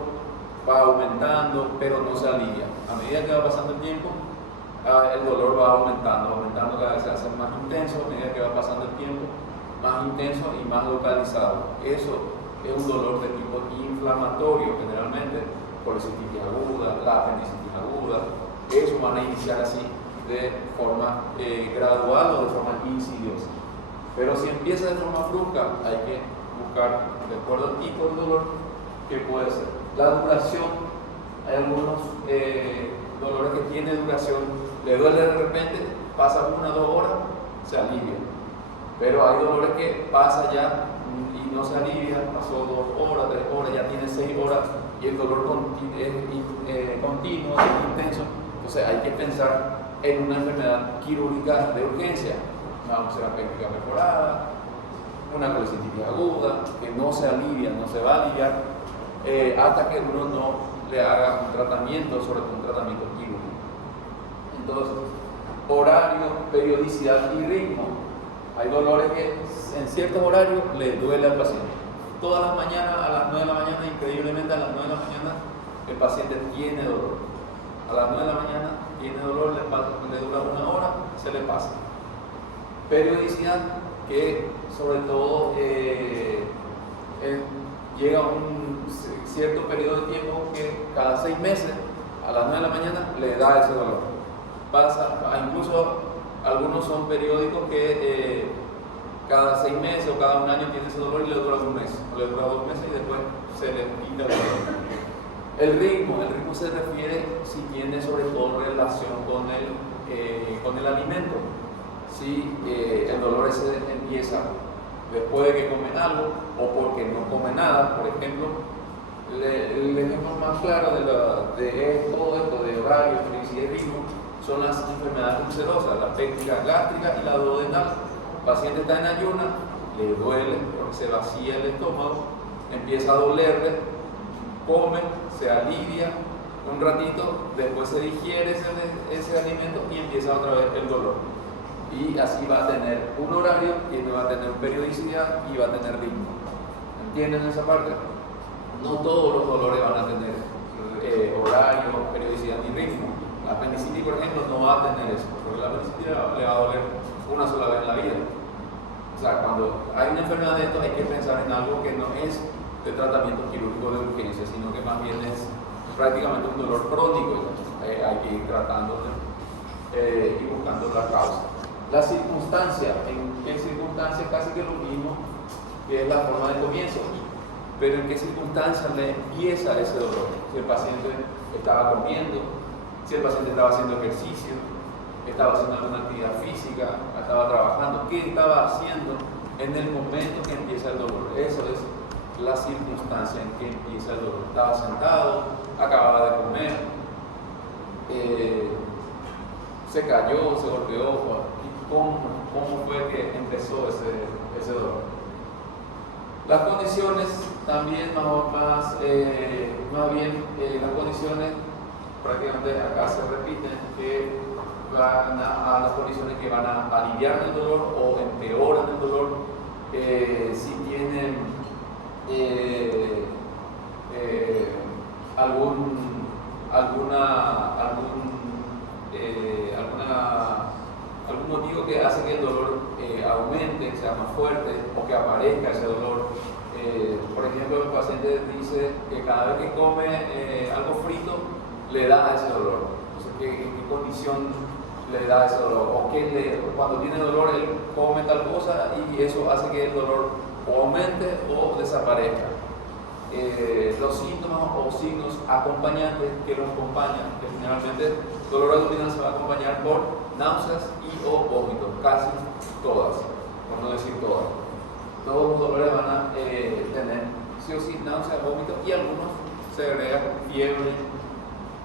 va aumentando, pero no se alivia. A medida que va pasando el tiempo, el dolor va aumentando, cada vez se hace más intenso, a medida que va pasando el tiempo, más intenso y más localizado. Eso es un dolor de tipo inflamatorio, generalmente policitis aguda, la apendicitis aguda. Eso van a iniciar así de forma gradual o de forma insidiosa. Pero si empieza de forma brusca, hay que buscar, de acuerdo al tipo de dolor, que puede ser. La duración, hay algunos dolores que tienen duración, le duele de repente, pasa 1 o 2 horas, se alivia. Pero hay dolores que pasa ya y no se alivia, pasó 2 horas, 3 horas, ya tiene 6 horas y el dolor es continuo, es intenso. Entonces hay que pensar en una enfermedad quirúrgica de urgencia, una úlcera pélvica perforada, una colecitis aguda, que no se alivia, no se va a aliviar hasta que uno no le haga un tratamiento, sobre todo un tratamiento quirúrgico. Entonces, horario, periodicidad y ritmo. Hay dolores que en ciertos horarios le duele al paciente. Todas las mañanas, a las 9 de la mañana, increíblemente a las 9 de la mañana, el paciente tiene dolor. A las 9 de la mañana tiene dolor, le dura 1 hora, se le pasa. Periodicidad, que sobre todo llega a un cierto periodo de tiempo que cada 6 meses, a las 9 de la mañana, le da ese dolor. Incluso algunos son periódicos que cada 6 meses o cada 1 año tiene ese dolor y le dura 1 mes, o le dura 2 meses y después se le quita el dolor. El ritmo se refiere si tiene sobre todo relación con el alimento. Si el dolor ese empieza después de que comen algo o porque no come nada, por ejemplo, el ejemplo más claro de todo esto de horario, periodicidad y ritmo son las enfermedades ulcerosas, la péptica gástrica y la duodenal. El paciente está en ayuna, le duele porque se vacía el estómago, empieza a dolerle, come, se alivia un ratito, después se digiere ese alimento y empieza otra vez el dolor. Y así va a tener un horario, y va a tener periodicidad y va a tener ritmo. ¿Entienden esa parte? No todos los dolores van a tener horario, periodicidad ni ritmo. La apendicitis, por ejemplo, no va a tener eso, porque la apendicitis le va a doler una sola vez en la vida. O sea, cuando hay una enfermedad de esto, hay que pensar en algo que no es de tratamiento quirúrgico de urgencia, sino que más bien es prácticamente un dolor crónico. Hay que ir tratándolo y buscando la causa. La circunstancia, ¿en qué circunstancia? Casi que lo mismo, que es la forma de comienzo. Pero ¿en qué circunstancia le empieza ese dolor? Si el paciente estaba comiendo, si el paciente estaba haciendo ejercicio, estaba haciendo alguna actividad física, estaba trabajando, qué estaba haciendo en el momento que empieza el dolor. Eso es la circunstancia en que empieza el dolor. Estaba sentado, acababa de comer, se cayó, se golpeó. ¿Cómo fue que empezó ese dolor? Las condiciones también más bien las condiciones prácticamente acá se repiten, que van a las condiciones que van a aliviar el dolor o empeoran el dolor. Si tienen algún motivo que hace que el dolor aumente, que sea más fuerte o que aparezca ese dolor. Por ejemplo, el paciente dice que cada vez que come algo frito le da ese dolor. Entonces, ¿en qué condición le da ese dolor? O cuando tiene dolor él come tal cosa y eso hace que el dolor o aumente o desaparezca. Los síntomas o signos acompañantes que lo acompañan, que generalmente el dolor abdominal se va a acompañar por náuseas y o vómitos, casi todas, por no decir todas. Todos los dolores van a tener sí o sí náuseas, vómitos y algunos se agregan fiebre,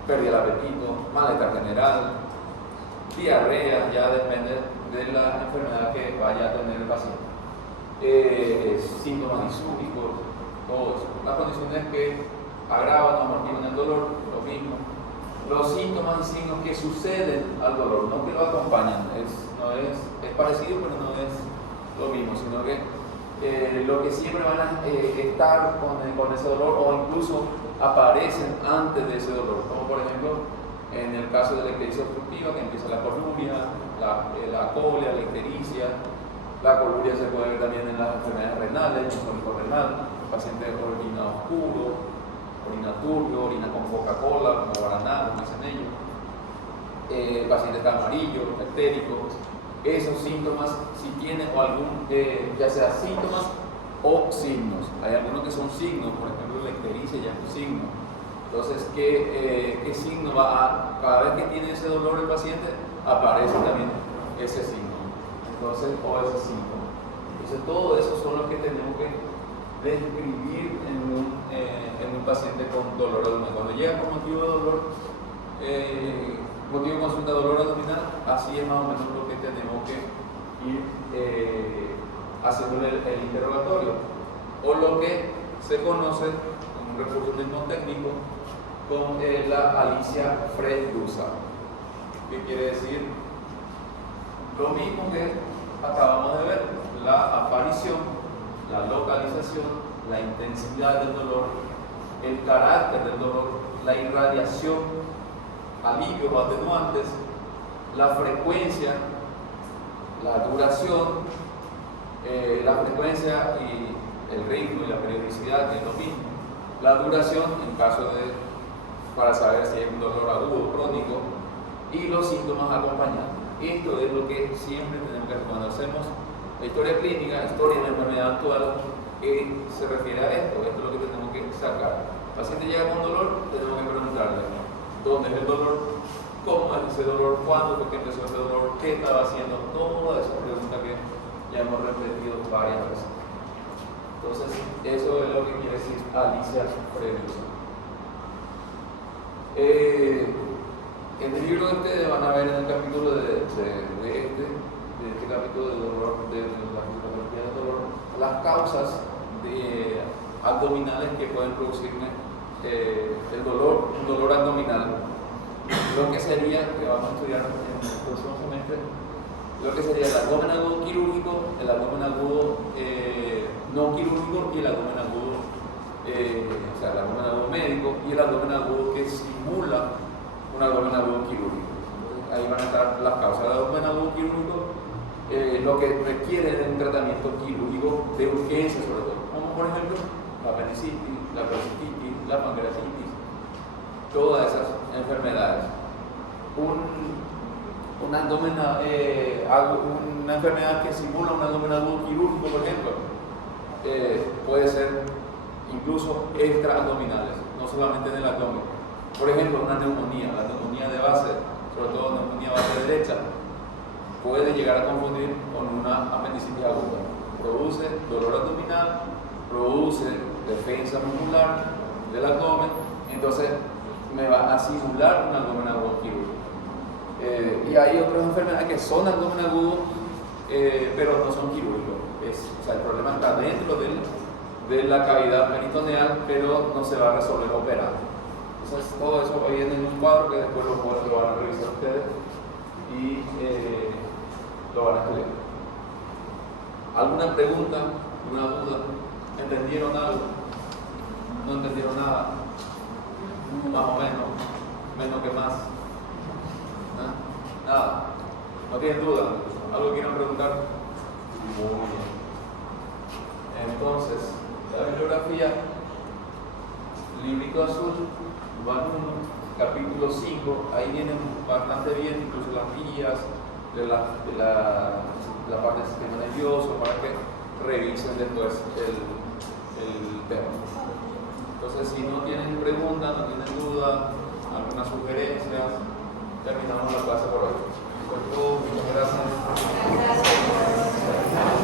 pérdida del apetito, malestar general, diarrea, ya depende de la enfermedad que vaya a tener el paciente. Síntomas disúrgicos, todo eso. Las condiciones que agravan o amortiguan el dolor, lo mismo. Los síntomas y signos que suceden al dolor, no que lo acompañan, es parecido pero no es lo mismo, sino que lo que siempre van a estar con ese dolor o incluso aparecen antes de ese dolor, como por ejemplo en el caso de la ictericia obstructiva, que empieza la coluria, la cólera, la ictericia. La coluria se puede ver también en las enfermedades renales, el cólico renal, el paciente orina oscuro, orina turbio, orina con Coca-Cola, como Guaraná, como dicen ellos. El paciente está amarillo, ictérico. Esos síntomas, si tiene o algún, ya sea síntomas o signos. Hay algunos que son signos, por ejemplo la ictericia ya es un signo. Entonces, ¿qué signo cada vez que tiene ese dolor el paciente, aparece también ese signo? Entonces, o ese síntoma. Entonces, todo eso son los que tenemos que describir en un paciente con dolor abdominal. Cuando llega con motivo de dolor, motivo de consulta de dolor abdominal, así es más o menos lo que tenemos que ir haciéndole el interrogatorio. O lo que se conoce como un recurso técnico con la Alicia Fredusa. ¿Qué quiere decir? Lo mismo que acabamos de ver, la aparición, la localización, la intensidad del dolor, el carácter del dolor, la irradiación, alivios o atenuantes, la frecuencia, la duración, la frecuencia y el ritmo y la periodicidad, que es lo mismo. La duración, en caso para saber si hay un dolor agudo o crónico, y los síntomas acompañantes. Esto es lo que siempre tenemos que hacer cuando hacemos la historia clínica, historia de la enfermedad actual, que se refiere a esto. Esto es lo que tenemos que sacar. El paciente llega con dolor, tenemos que preguntarle dónde es el dolor, cómo es ese dolor, cuándo fue que empezó ese dolor, qué estaba haciendo, toda esa pregunta que ya hemos repetido varias veces. Entonces, eso es lo que quiere decir Alicia Fredusa. En el libro de ustedes van a ver en el capítulo de este capítulo de dolor, de la fisiopatología del dolor, las causas abdominales que pueden producirme el dolor, un dolor abdominal. Lo que sería, que vamos a estudiar en el próximo semestre, lo que sería el abdomen agudo quirúrgico, el abdomen agudo no quirúrgico y el abdomen agudo, o sea, el abdomen agudo médico y el abdomen agudo que simula un abdomen agudo quirúrgico. Entonces, ahí van a estar las causas del abdomen agudo quirúrgico, lo que requiere de un tratamiento quirúrgico de urgencia sobre todo, como por ejemplo la apendicitis, la proctitis, la pancreatitis, todas esas enfermedades. Una enfermedad que simula un abdomen agudo quirúrgico, por ejemplo, puede ser incluso extraabdominales, no solamente en el abdomen. Por ejemplo, una neumonía, la neumonía de base, sobre todo neumonía base derecha, puede llegar a confundir con una apendicitis aguda. Produce dolor abdominal, produce defensa muscular del abdomen, entonces me va a simular un abdomen agudo quirúrgico. Y hay otras enfermedades que son abdomen agudo, pero no son quirúrgicos. O sea, el problema está dentro de la cavidad peritoneal, pero no se va a resolver operando. Entonces, todo eso viene en un cuadro que después lo van a revisar ustedes y lo van a estudiar. ¿Alguna pregunta? ¿Alguna duda? ¿Entendieron algo? ¿No entendieron nada? Más o menos, menos que más. ¿Ah? Nada. ¿No tienen duda? ¿Algo quieran preguntar? Muy bien. Entonces, la bibliografía, librito azul, volumen 1, capítulo 5, ahí vienen bastante bien, incluso las guías de la parte del sistema nervioso, para que revisen después el tema. Entonces, si no tienen preguntas, no tienen duda, alguna sugerencia, terminamos la clase por hoy. Muchas gracias. Gracias.